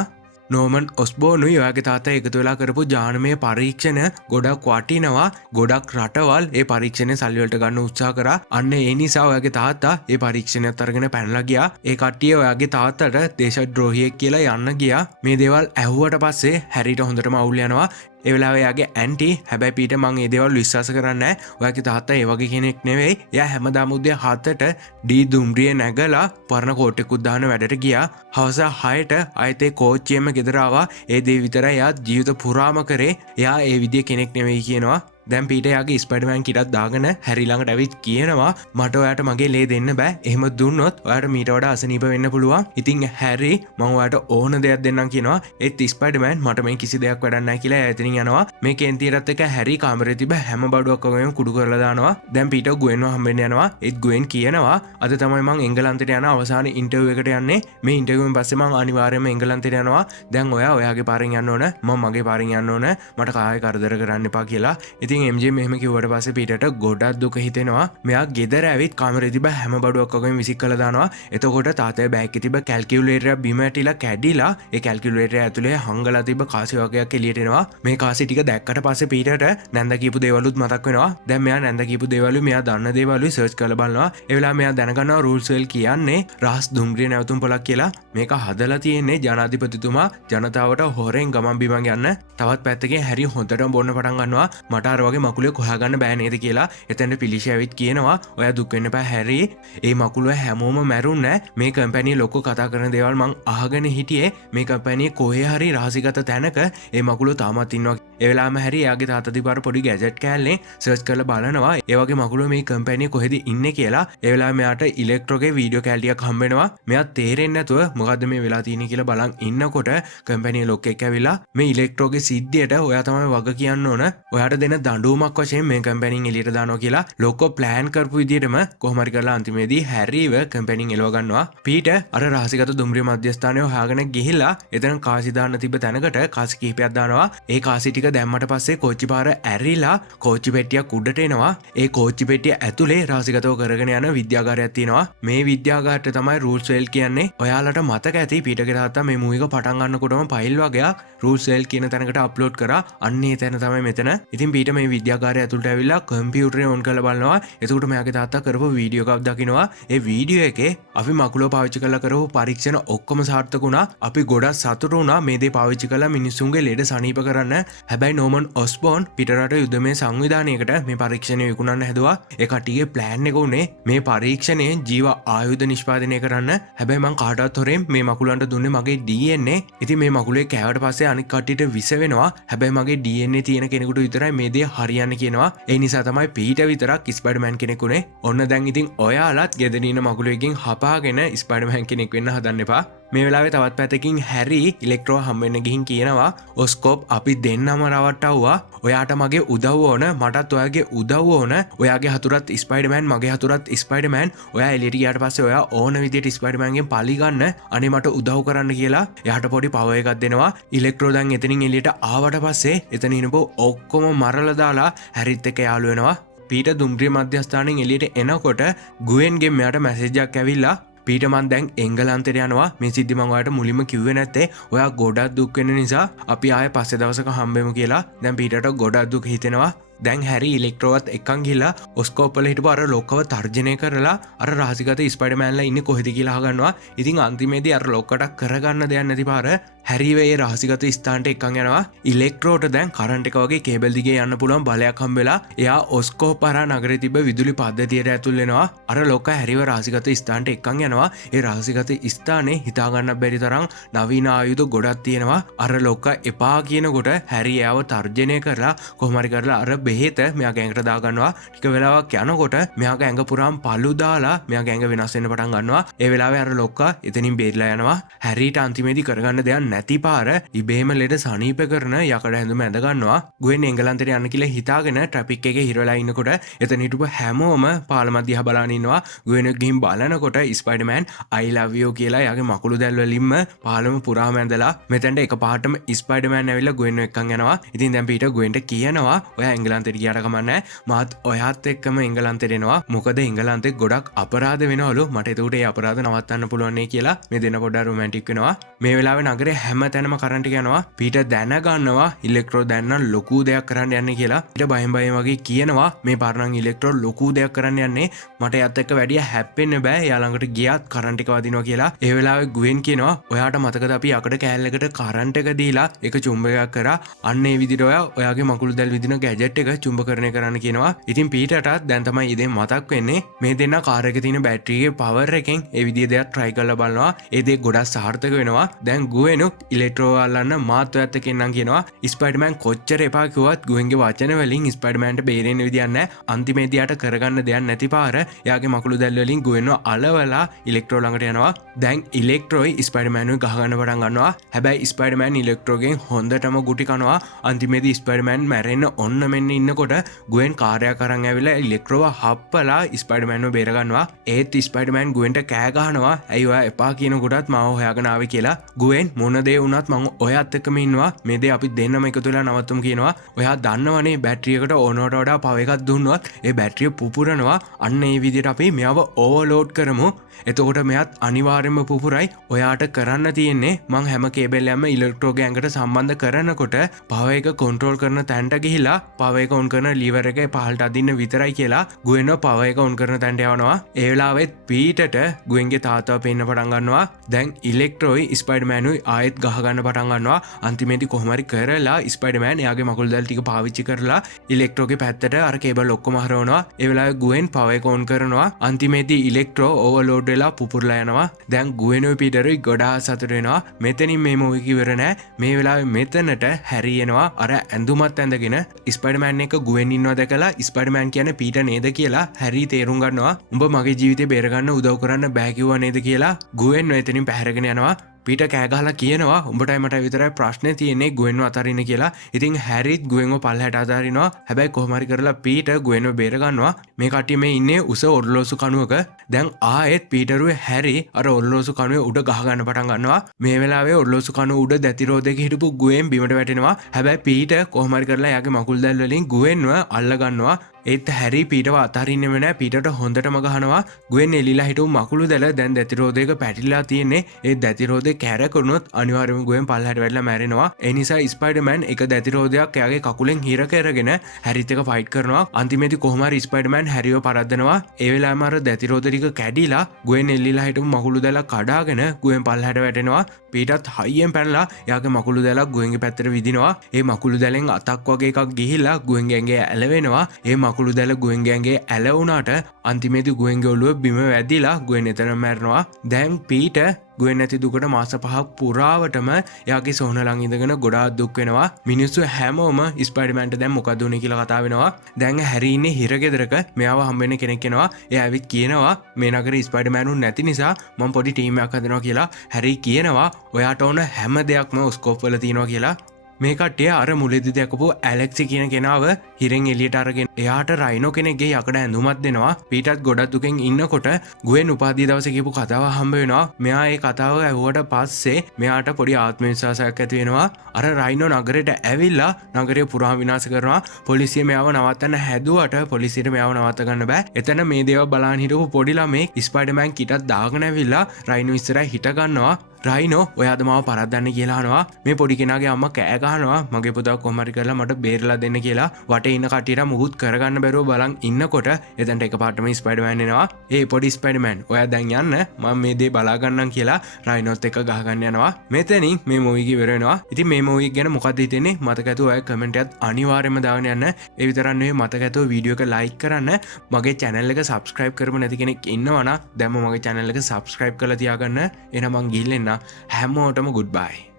නෝමන් ඔස්බෝනුයි ඔයාගේ තාත්තා එකතු වෙලා කරපු ජානමය පරීක්ෂණ ගොඩක් වටිනවා. ගොඩක් රටවල් ඒ පරීක්ෂණය සල්ලි වලට ගන්න උත්සාහ කරා. අන්න ඒ නිසා ඔයාගේ තාත්තා ඒ පරීක්ෂණයත් අරගෙන පැනලා ගියා. ඒ කට්ටිය ඔයාගේ තාත්තට දේශද්‍රෝහියෙක් කියලා යන්න ගියා. මේ දේවල් ඇහුවට පස්සේ හැරිට හොඳටම අවුල් යනවා. ඒ වෙලාවේ එයාගේ ඇන්ටි හැබැයි පීටර් මං ඒ දේවල් විශ්වාස කරන්නේ නැහැ. ඔයාගේ තාත්තා ඒ වගේ කෙනෙක් නෙවෙයි. එයා හැමදාම උදේ 7ට ඩී දුම්රියේ නැගලා පරණ කෝට් එකක් දාන්න වැඩට ගියා. හවස 6ට ආයෙත් ඒ කෝච්චියෙම ගෙදර ආවා. ඒ දේ විතරයි එයා ජීවිත පුරාම කරේ. එයා ඒ විදිය කෙනෙක් නෙවෙයි කියනවා. දැන් පීටර් යාගේ ස්පයිඩර්මෑන් කිටක් දාගෙන හැරි ළඟට ඇවිත් කියනවා මට ඔයාට මගේ ලේ දෙන්න බෑ. එහෙම දුන්නොත් ඔයාට මීට වඩා අසනීප වෙන්න පුළුවන්. ඉතින් හැරි මම ඔයාට ඕන දෙයක් දෙන්නම් කියනවා. ඒත් ස්පයිඩර්මෑන් මට මේ කිසි දෙයක් වැඩක් නැහැ කියලා එතනින් යනවා. මේ කේන්තියටත් එක හැරි කාමරේ තිබ්බ හැම බඩුවක් වගේම කුඩු කරලා දානවා. දැන් පීටර් ගුවෙන්ව හම්බෙන්න යනවා. ඒත් ගුවෙන් කියනවා අද තමයි මං එංගලන්තයට යන අවසාන ඉන්ටර්විව් එකට යන්නේ. මේ ඉන්ටර්විව්වෙන් පස්සේ මං අනිවාර්යයෙන්ම එංගලන්තයට යනවා. දැන් ඔයා ඔයාගේ පාරෙන් යන්න ඕන. මම මගේ පාරෙන් යන්න ඕන. මට කායි කරදර කරන්න එපා කියලා. ඉතින් MJ මෙහෙම කිව්වට පස්සේ පීටර්ට ගොඩක් දුක හිතෙනවා. මෙයා ගෙදර ඇවිත් කාමරේ තිබ්බ හැම බඩුවක් වගේම විසික් කරලා දානවා. එතකොට තාත්තගේ බෑග් එකේ තිබ්බ කැල්කියුලේටර් බිම ඇටිලා කැඩිලා ඒ කැල්කියුලේටර් ඇතුලේ හංගලා තිබ්බ කාසි වගේක් එළියට එනවා. මේ කාසි ටික දැක්කට පස්සේ පීටර්ට නැන්ද කියපු දේවලුත් මතක් වෙනවා. දැන් මෙයා නැන්ද කියපු දේවලු මෙයා දන්න දේවලු සර්ච් කරලා බලනවා. ඒ වෙලාව මෙයා දැනගන්නවා රූල්ස් වෙල් කියන්නේ රහස් දුම්රිය නැවතුම් පොලක් කියලා. මේක හදලා තියෙන්නේ ජනාධිපතිතුමා ජනතාවට හොරෙන් ගමන් බිමන් යන්න. තවත් පැත්තකින් හැරි හොඳටම බොන්න පටන් ගන්නවා. මට අර වගේ මකුලේ හොයාගන්න බෑ නේද කියලා. එතෙන්ට පිලිෂ ඇවිත් කියනවා ඔයා දුක් වෙන්න එපා හැරි. ඒ මකුලුව හැමෝම මැරුන්නේ නැහැ. මේ කම්පැනි ලොකෝ කතා කරන දේවල් මං අහගෙන හිටියේ. මේ කම්පැනි කොහේ හරි රහසිගත තැනක ඒ මකුලුව තාමත් ඉන්නවා. ඒ වෙලාවම හැරි එයාගේ තාත්තා දීපාර පොඩි ගැජට් කෑල්ලේ සර්ච් කරලා බලනවා. ඒ වගේ මකුලුව මේ කම්පැනි කොහෙද ඉන්නේ කියලා. ඒ වෙලාවේ මෙයාට ඉලෙක්ට්‍රෝගේ වීඩියෝ කැල්ටියක් හම්බ වෙනවා. මෙයා තේරෙන්නේ නැතුව මොකද්ද මේ වෙලා තියෙන්නේ කියලා බලන් ඉන්නකොට කම්පැනි ලොක්ෙක් ඇවිල්ලා මේ ඉලෙක්ට්‍රෝගේ සිද්ධියට ඔයා තමයි වග කියන්න ඕන. ඔයාට දෙන දඬුවමක් වශයෙන් මේ කම්පැනින් එළියට දානවා කියලා ලොකෝ ප්ලෑන් කරපු විදිහටම කොහොම හරි කරලා අන්තිමේදී හැරිව කම්පැනින් එලව ගන්නවා. පීටර් අර රහසිගත දුම්රිය මධ්‍යස්ථානය හොයාගෙන ගිහිල්ලා එතන කාසි දාන්න තිබ්බ තැනකට කාසි කිහිපයක් දානවා. ඒ කාසි ටික දැම්මට පස්සේ කෝච්චි පාර ඇරිලා කෝච්චි පෙට්ටියක් උඩට එනවා. ඒ කෝච්චි පෙට්ටිය ඇතුලේ රහසිගතව කරගෙන යන විද්‍යාගාරයක් තියෙනවා. මේ විද්‍යාගාරයට තමයි රූල්ස් වෙල් කියන්නේ. ඔයාලට මතක ඇති පීටර්ගේ තාත්තා මේ මූවි එක පටන් ගන්නකොටම ෆයිල් වගේක් රූල්ස් වෙල් කියන තැනකට අප්ලෝඩ් කරා. අන්න ඒ තැන තමයි මෙතන. ඉතින් පීටර් මේ විද්‍යාගාරය ඇතුළට ඇවිල්ලා කම්පියුටරේ ඔන් කරලා බලනවා. එතකොට මෙයාගේ තාත්තා කරපු වීඩියෝ එකක් දකිනවා. ඒ වීඩියෝ එකේ අපි මකුලව පාවිච්චි කරලා කරපු පරීක්ෂණ ඔක්කොම සාර්ථක වුණා. අපි ගොඩක් සතුටු වුණා මේ දේ පාවිච්චි කරලා මිනිස්සුන්ගේ ලෙඩ සනීප කරන්න. හැබැයි නෝමන් ඔස්බෝන් පිටරට යුද්ධමය සංවිධානයකට මේ පරීක්ෂණය විකුණන්න හැදුවා. ඒ කට්ටියගේ ප්ලෑන් එක උනේ මේ පරීක්ෂණයෙන් ජීව ආයුධ නිෂ්පාදනය කරන්න. හැබැයි මං කාටවත් හොරෙන් මේ මකුලන්ට දුන්නේ මගේ DNA. ඉතින් මේ මකුලේ කෑවට පස්සේ අනිත් කට්ටියට විස වෙනවා. හැබැයි මගේ DNA තියෙන කෙනෙකුට විතරයි මේ දේ හරියන්නේ කියනවා. ඒ නිසා තමයි පීටර් විතරක් ස්පයිඩර්මෑන් කෙනෙක් උනේ. ඔන්න දැන් ඉතින් ඔයාලත් ගෙදර ඉන්න මකුලෙකින් හපාගෙන ස්පයිඩර්මෑන් කෙනෙක් වෙන්න හදන්න එපා. මේ වෙලාවේ තවත් පැත්තකින් හැරි ඉලෙක්ට්‍රෝ හම්බෙන්න ගිහින් කියනවා ඔස්කෝප් අපි දෙන්නම රවට්ටවුවා. ඔයාට මගේ උදව්ව ඕන. මටත් ඔයාගේ උදව්ව ඕන. ඔයාගේ හතුරත් ස්පයිඩර්මෑන් මගේ හතුරත් ස්පයිඩර්මෑන්. ඔයා එළියට ගියාට පස්සේ ඔයා ඕන විදියට ස්පයිඩර්මෑන්ගෙන් පලි ගන්න. අනේ මට උදව් කරන්න කියලා එයාට පොඩි පවර් එකක් දෙනවා. ඉලෙක්ට්‍රෝ දැන් එතනින් එළියට ආවට පස්සේ එතන ඉනපු ඔක්කොම මරලා දාලා හැරිත් එක්ක යාළු වෙනවා. පීටර් දුම්රිය මධ්‍යස්ථානයෙන් එළියට එනකොට ගුවෙන්ගෙන් මෙයාට මැසේජ් එකක් ඇවිල්ලා පීට මන් දැන් එංගලන්තයට යනවා මේ සිද්ධි මම ඔයාලට මුලින්ම කිව්වේ නැත්තේ ඔයා ගොඩක් දුක් වෙන නිසා අපි ආයේ පස්සේ දවසක හම්බෙමු කියලා. දැන් පීටට ගොඩක් දුක් හිතෙනවා. දැන් හැරි ඉලෙක්ට්‍රෝවත් එක්කන් ගිහිල්ලා ඔස්කෝප් වල හිටපු අර ලොක්කව තර්ජනය කරලා අර රහසිගත ස්පයිඩර්මෑන්ලා ඉන්නේ කොහෙද කියලා අහගන්නවා. ඉතින් අන්තිමේදී අර ලොක්කට කරගන්න දෙයක් නැති පාර හැරි වේ රහසිගත ස්ථානට එක්කන් යනවා. ඉලෙක්ට්‍රෝට දැන් කරන්ට් එක වගේ කේබල් දිගේ යන්න පුළුවන් බලයක් හම්බෙලා එයා ඔස්කෝප් හරහා නගරේ තිබ්බ විදුලි පද්ධතියට ඇතුල් වෙනවා. අර ලොක්ක හැරිව රහසිගත ස්ථානට එක්කන් යනවා. ඒ රහසිගත ස්ථානේ හිතා ගන්න බැරි තරම් නවීන ආයුධ ගොඩක් තියෙනවා. අර ලොක්ක එපා කියනකොට හැරි එයාව තර්ජනය කරලා කොහොම හරි කරලා අර බෙහෙත මෙයාගේ ඇඟට දාගන්නවා. ටික වෙලාවක් යනකොට මෙයාගේ ඇඟ පුරාම පළු දාලා මෙයාගේ ඇඟ වෙනස් වෙන්න පටන් ගන්නවා. ඒ වෙලාවේ අර ලොක්කා එතනින් බේරිලා යනවා. හැරිට අන්තිමේදී කරගන්න දෙයක් නැති පාර ඉබේම ලෙඩ සනීප කරන යකඩ ඇඳුම ඇඳ ගන්නවා. ගුවෙන් එංගලන්තයට යන්න කියලා හිතාගෙන ට්‍රැෆික් එකේ හිරලා ඉන්නකොට එතන හිටපු හැමෝම පාලම දිහා බලන ඉන්නවා. ගුවෙන් ගිහින් බලනකොට ස්පයිඩර්මෑන් I love you කියලා එයාගේ මකුළු දැල් වලින්ම පාලම පුරාම ඇඳලා මෙතෙන්ට එකපාරටම ස්පයිඩර්මෑන් ඇවිල්ලා ගුවෙන් එක්කන් යනවා. ඉතින් දැන් පීටර් ගුවෙන්ට කියනවා ඔයා එංගලන්තයට ගියාට කමන්නේ මාත් ඔයාත් එක්කම එංගලන්තයට එනවා. මොකද එංගලන්තේ ගොඩක් අපරාධ වෙනවලු. මට ඒකට ඒ අපරාධ නවත්තන්න පුළුවන් නේ කියලා මේ දෙන්න පොඩ්ඩක් රොමැන්ටික් වෙනවා. මේ වෙලාවේ නගරේ හැම තැනම කරන්ට් එක යනවා. පීටර් දැනගන්නවා ඉලෙක්ට්‍රෝ දැන් නම් ලොකු දෙයක් කරන්න යන්නේ කියලා. ඊට බයෙන් වගේ කියනවා මේ පාරණන් ඉලෙක්ට්‍රෝ ලොකු දෙයක් කරන්න යන්නේ. මට එයාත් එක්ක වැඩිය හැප්පෙන්න බෑ. එයා ළඟට ගියාත් කරන්ට් එක වදිනවා කියලා. ඒ වෙලාවේ ගුවෙන් කියනවා ඔයාට මතකද අපි යකඩ කෑල්ලකට කරන්ට් එක දීලා ඒක චුම්බකයක් කරා. අන්න ඒ විදිහට ඔයාගේ මකුළු දැල් විදින ගැජට් එක චුම්බකරණය කරන්න කියනවා. ඉතින් පීටර්ටත් දැන් තමයි ඉතින් මතක් වෙන්නේ මේ දෙන්න කාර් එකේ තියෙන බැටරියේ පවර් එකෙන් ඒ විදිහ දෙයක් try කරලා බලනවා. ඒ දේ ගොඩක් සාර්ථක වෙනවා. දැන් ගුවෙනුත් ඉලෙක්ට්‍රෝ අල්ලන්න මාත් ඔයත් එක්ක එන්නම් කියනවා. ස්පයිඩර්මෑන් කොච්චර එපා කිව්වත් ගුවෙන්ගේ වචන වලින් ස්පයිඩර්මෑන්ට බේරෙන්න විදියක් නැහැ. අන්තිමේදී යාට කරගන්න දෙයක් නැති පාර එයාගේ මකුළු දැල් වලින් ගුවෙන්ව අලවලා ඉලෙක්ට්‍රෝ ළඟට යනවා. දැන් ඉලෙක්ට්‍රෝයි ස්පයිඩර්මෑන්ව ගහගන්න පටන් ගන්නවා. හැබැයි ස්පයිඩර්මෑන් ඉලෙක්ට්‍රෝගෙන් හොඳටම ගුටි කනවා. අන්තිමේදී ස්පයිඩර්මෑන් මැරෙන්න ඔන්න මෙන්න ඉන්නකොට ගුවෙන් කාර්යයක් අරන් ඇවිල්ලා ඉලෙක්ට්‍රෝව හප්පලා ස්පයිඩර්මෑන්ව බේරගන්නවා. ඒත් ස්පයිඩර්මෑන් ගුවෙන්ට කෑ ගහනවා ඇයි ඔයා එපා කියනකොටත් මාව හොයාගෙන ආවේ කියලා. ගුවෙන් මොන දේ වුණත් මම ඔයාත් එක්කම ඉන්නවා. මේ දේ අපි දෙන්නම එකතු වෙලා නවත්තමු කියනවා. ඔයා දන්නවනේ බැටරියකට ඕනවට වඩා පව එකක් දුන්නොත් ඒ බැටරිය පුපුරනවා. අන්න ඒ විදිහට අපි මෙයාව ඕවර්ලෝඩ් කරමු. එතකොට මෙයාත් අනිවාර්යයෙන්ම පුපුරයි. ඔයාට කරන්න තියෙන්නේ මං හැම කේබල්යක්ම ඉලෙක්ට්‍රෝගේ ඇඟට සම්බන්ධ කරනකොට පව එක කන්ට්‍රෝල් කරන තැනට ගිහිලා පව එක ඔන් කරන ලීවර් එක පහළට අදින්න විතරයි කියලා ගුවෙන්ව පව එක ඔන් කරන තැනට යවනවා. ඒ වෙලාවෙත් පීටර්ට ගුවෙන්ගේ තාත්තාව පේන්න පටන් ගන්නවා. දැන් ඉලෙක්ට්‍රෝයි ස්පයිඩර්මෑනුයි ආයෙත් ගහ ගන්න පටන් ගන්නවා. අන්තිමේදී කොහොම හරි කරලා ස්පයිඩර්මෑන් එයාගේ මකුළු දැල් ටික පාවිච්චි කරලා ඉලෙක්ට්‍රෝගේ පැත්තට අර කේබල් ඔක්කොම හරවනවා. ඒ වෙලාවේ ගුවෙන් පව එක ඔන් කරනවා. අන්තිමේදී ඉලෙක්ට්‍රෝ ඕවර්ලෝඩ් වෙලා පුපුරලා යනවා. දැන් ගුවෙනුයි පීටරුයි ගොඩාක් සතුට වෙනවා. මෙතනින් මේ මූවි ඉවර නෑ. මේ වෙලාවේ මෙතනට හැරි එනවා. අර ඇඳුමත් ඇඳගෙන ස්පයිඩර්මෑන් එක ගුවෙන් ඉන්නවා දැකලා ස්පයිඩර්මෑන් කියන්නේ පීටර් නේද කියලා හැරි තේරුම් ගන්නවා. උඹ මගේ ජීවිතේ බේරගන්න උදව් කරන්න බෑ කිව්වා නේද කියලා ගුවෙන් මෙතනින් පැහැරගෙන යනවා. පීටර් කෑ ගහලා කියනවා උඹටයි මට විතරයි ප්‍රශ්නේ තියෙන්නේ ගුවෙන්ව අතරින්න කියලා. ඉතින් හැරිත් ගුවෙන්ව පල්ලහැට අතාරිනවා. හැබැයි කොහොම හරි කරලා පීටර් ගුවෙන්ව බේර ගන්නවා. මේ කට්ටිය මේ ඉන්නේ උස ඔරලෝසු කණුවක. දැන් ආයෙත් පීටරුවේ හැරි අර ඔරලෝසු කණුවේ උඩ ගහ ගන්න පටන් ගන්නවා. මේ වෙලාවේ ඔරලෝසු කණුව උඩ දැතිරෝදයක හිටපු ගුවෙන් බිමට වැටෙනවා. හැබැයි පීටර් කොහොම හරි කරලා එයාගේ මකුළු දැල් වලින් ගුවෙන්ව අල්ල ගන්නවා. ඒත් හැරි පීටර්ව අතහරින්නෙම නෑ. පීටර්ට හොඳටම ගහනවා. ගුවෙන් එලිලා හිටපු මකුළු දැල දැන් දැතිරෝදයක පැටිලා තියෙන්නේ. ඒ දැතිරෝදේ කැරකුණොත් අනිවාර්යයෙන්ම ගුවෙන් පල්ලහැට වැටලා මැරෙනවා. ඒ නිසා ස්පයිඩර්මෑන් එක දැතිරෝදයක් එයාගේ කකුලෙන් හිර කරගෙන හැරිත් එක ෆයිට් කරනවා. අන්තිමේදී කොහොම හරි ස්පයිඩර්මෑන් හැරිව පරද්දනවා. ඒ වෙලාවෙම අර දැතිරෝද ටික කැඩිලා ගුවෙන් එලිලා හිටපු මකුළු දැල කඩාගෙන ගුවෙන් පල්ලහැට වැටෙනවා. පීටර්ත් හයියෙන් පැනලා එයාගේ මකුළු දැලක් ගුවෙන්ගේ පැත්තට විදිනවා. ඒ මකුළු දැලෙන් අතක් වගේ එකක් ගිහිලා ගුවෙන්ගේ ඇඟේ ඇලවෙනවා. ඒ මකුළු දැල ගුවෙන්ගේ ඇඟේ ඇලවුණාට අන්තිමේදී ගුවෙන්ගේ ඔළුව බිම වැදිලා ගුවෙන් එතනම මැරෙනවා. දැන් පීටර් ගුවෙන් නැති දුකට මාස 5ක් පුරාවටම එයාගේ සොහන ළඟ ඉඳගෙන ගොඩාක් දුක් වෙනවා. මිනිස්සු හැමෝම ස්පයිඩර්මෑන්ට දැන් මොකද උනේ කියලා කතා වෙනවා. දැන් හැරි ඉන්නේ හිරගෙදරක. මෙයාව හම්බෙන්න කෙනෙක් එනවා. එයා ඇවිත් කියනවා මේ නගරේ ස්පයිඩර්මෑන් උන් නැති නිසා මම පොඩි ටීම් එකක් හදනවා කියලා. හැරි කියනවා ඔයාට ඕන හැම දෙයක්ම ස්කෝප් වල තියෙනවා කියලා. මේ කට්ටිය අර මුලදි දැකපු ඇලෙක්සි කියන කෙනාව හිරෙන් එලියට අරගෙන එයාට රයිනෝ කෙනෙක්ගේ යකඩ ඇඳුමත් දෙනවා. පීටත් ගොඩක් දුකෙන් ඉන්නකොට ගුවෙන් උපාධිය දවසේ කියපු කතාව හම්බ වෙනවා. මෙයා ඒ කතාව ඇහුවට පස්සේ මෙයාට පොඩි ආත්ම විශ්වාසයක් ඇති වෙනවා. අර රයිනෝ නගරයට ඇවිල්ලා නගරය පුරා විනාශ කරනවා. පොලිසිය මෙයාව නවත්තන්න හැදුවට පොලිසියට මෙයාව නවත්ත ගන්න බෑ. එතන මේ දේවල් බලන් හිටපු පොඩි ළමෙක් ස්පයිඩර්මෑන් කිටත් දාගෙන ඇවිල්ලා රයිනෝ ඉස්සරහ හිට ගන්නවා. රයිනෝ ඔයාද මාව පරද්දන්න කියලානවා. මේ පොඩි කෙනාගේ අම්මා කෑ ගහනවා මගේ පුතා කොහමරි කරලා මට බේරලා දෙන්න කියලා. වටේ ඉන්න කට්ටියට මුකුත් කරගන්න බැරුව බලන් ඉන්නකොට එතනට එකපාරටම ස්පයිඩර්මෑන් එනවා. ඒ පොඩි ස්පයිඩර්මෑන් ඔයා දැන් යන්න මම මේ දේ බලා ගන්නම් කියලා රයිනෝත් එක්ක ගහගන්න යනවා. මෙතනින් මේ මූවි එක ඉවර වෙනවා. ඉතින් මේ මූවි එක ගැන මොකක්ද හිතෙන්නේ මතක ඇතුව ඔය කමෙන්ට් එකත් අනිවාර්යයෙන්ම දාගෙන යන්න. ඒ විතරක් නෙවෙයි මතක ඇතුව වීඩියෝ එක ලයික් කරන්න. මගේ channel එක subscribe කරපු නැති කෙනෙක් ඉන්නවා නම් දැන්ම මගේ channel එක subscribe කරලා තියාගන්න. එහෙනම් මං ගිහින් හැමෝටම ගුඩ් බයි.